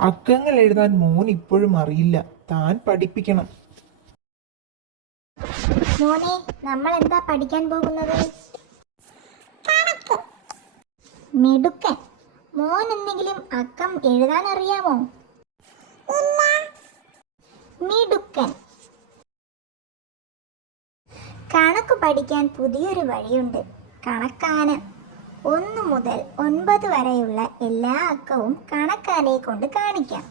അക്കങ്ങൾ എഴുതാൻ മോൻ ഇപ്പോഴും അറിയില്ല. താൻ പഠിപ്പിക്കണം. മോനെ നമ്മൾ എന്താ പഠിക്കാൻ പോകുന്നത്? മിടുക്കൻ. മോൻ എന്തെങ്കിലും അക്കം എഴുതാൻ അറിയാമോ? മിടുക്കൻ. കണക്ക് പഠിക്കാൻ പുതിയൊരു വഴിയുണ്ട്. കണക്കാന ഒന്ന് മുതൽ ഒൻപത് വരെയുള്ള എല്ലാ അക്കവും കണക്കാനെ കൊണ്ട് കാണിക്കാം.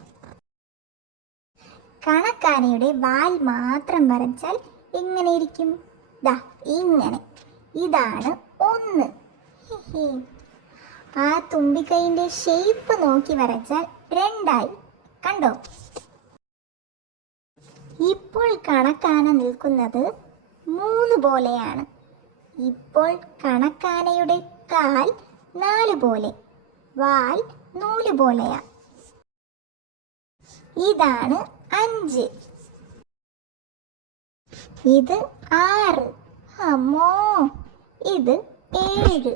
കണക്കാനയുടെ വാൽ മാത്രം വരച്ചാൽ എങ്ങനെ ഇരിക്കും? ദാ ഇങ്ങനെ. ഇതാണ് ഒന്ന്. ആ തുമ്പിക്കൈന്റെ ഷേപ്പ് നോക്കി വരച്ചാൽ രണ്ടായി. കണ്ടോ? ഇപ്പോൾ കണക്കാന നിൽക്കുന്നത് മൂന്ന് പോലെയാണ്. ഇപ്പോൾ കണക്കാനയുടെ കാൽ നാല് പോലെ വാൽ നൂൽ പോലെയാ. ഇതാണ് അഞ്ച്. ഇത് ആറ്. അമ്മോ ഇത് ഏഴ്.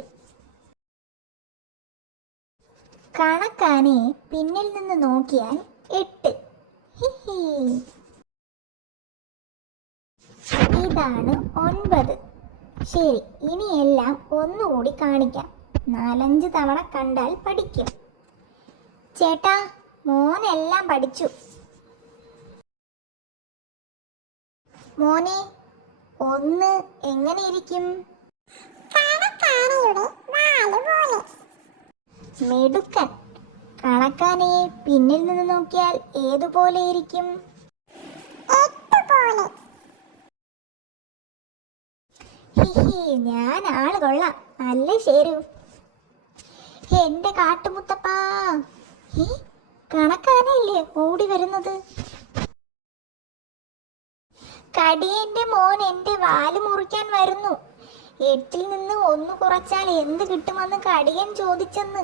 കണക്കാനെ പിന്നിൽ നിന്ന് നോക്കിയാൽ എട്ട്. ഇതാണ് ഒൻപത്. ശരി ഇനിയെല്ലാം ഒന്നുകൂടി കാണിക്കാം. നാലഞ്ച് തവണ കണ്ടാൽ പഠിക്കും. ചേട്ടാ മോനെല്ലാം പഠിച്ചു. മോനെ ഒന്ന് എങ്ങനെ ഇരിക്കും മിടുക്കൻ. കണക്കാനയെ പിന്നിൽ നിന്ന് നോക്കിയാൽ ഏതുപോലെ ഇരിക്കും? ഞാൻ ആൾ കൊള്ളാം. അല്ലേ ശരു എന്റെ കാട്ടുമുത്തപ്പാ. ഹേ കണക്കാനയില്ലേ ഓടി വരുന്നത്? കടിയന്റെ മോൻ എന്റെ വാൽ മുറിക്കാൻ വരുന്നു. എട്ടിൽ നിന്ന് ഒന്ന് കുറച്ചാൽ എന്ത് കിട്ടുമെന്ന് കടിയൻ ചോദിച്ചെന്ന്.